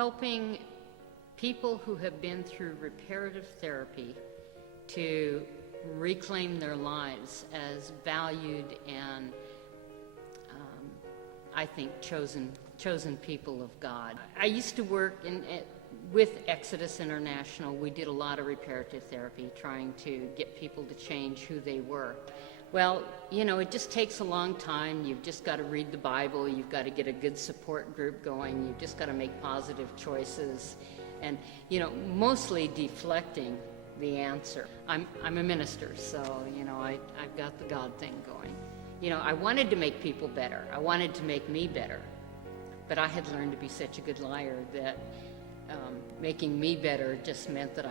helping people who have been through reparative therapy to reclaim their lives as valued and I think chosen people of God. I used to work with Exodus International. We did a lot of reparative therapy, trying to get people to change who they were. Well, you know, it just takes a long time. You've just got to read the Bible. You've got to get a good support group going. You've just got to make positive choices, and you know, mostly deflecting the answer. I'm a minister, so you know, I've got the God thing going. You know, I wanted to make people better. I wanted to make me better. But I had learned to be such a good liar that making me better just meant that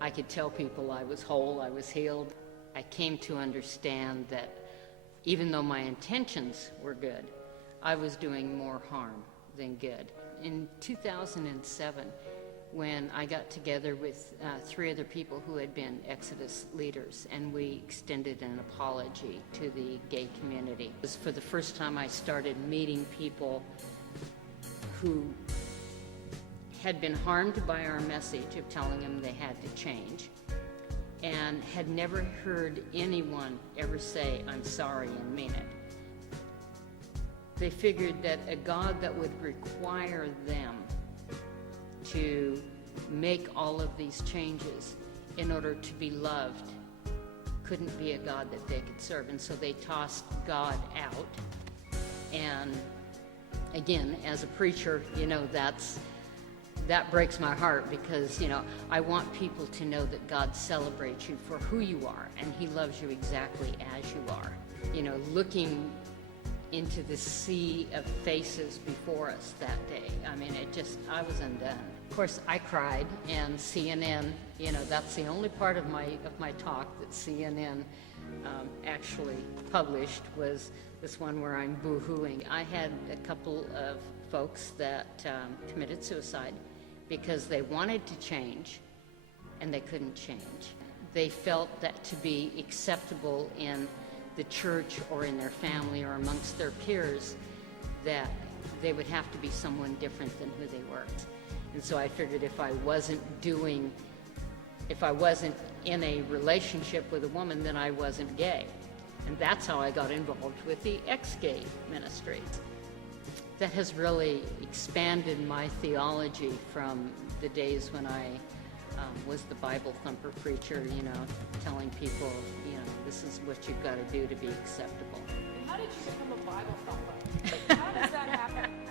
I could tell people I was whole, I was healed. I came to understand that even though my intentions were good, I was doing more harm than good. In 2007, when I got together with 3 other people who had been Exodus leaders, and we extended an apology to the gay community. It was for the first time I started meeting people who had been harmed by our message of telling them they had to change, and had never heard anyone ever say, "I'm sorry," and mean it. They figured that a God that would require them to make all of these changes in order to be loved couldn't be a God that they could serve. And so they tossed God out. And again, as a preacher, you know, that breaks my heart, because, you know, I want people to know that God celebrates you for who you are, and He loves you exactly as you are. You know, looking into the sea of faces before us that day, I mean, I was undone. Of course, I cried, and CNN, you know, that's the only part of my talk that CNN actually published, was this one where I'm boo-hooing. I had a couple of folks that committed suicide because they wanted to change and they couldn't change. They felt that to be acceptable in the church or in their family or amongst their peers, that they would have to be someone different than who they were. And so I figured if I wasn't in a relationship with a woman, then I wasn't gay. And that's how I got involved with the ex-gay ministry. That has really expanded my theology from the days when I was the Bible thumper preacher, you know, telling people, you know, this is what you've got to do to be acceptable. And how did you become a Bible thumper? How does that happen?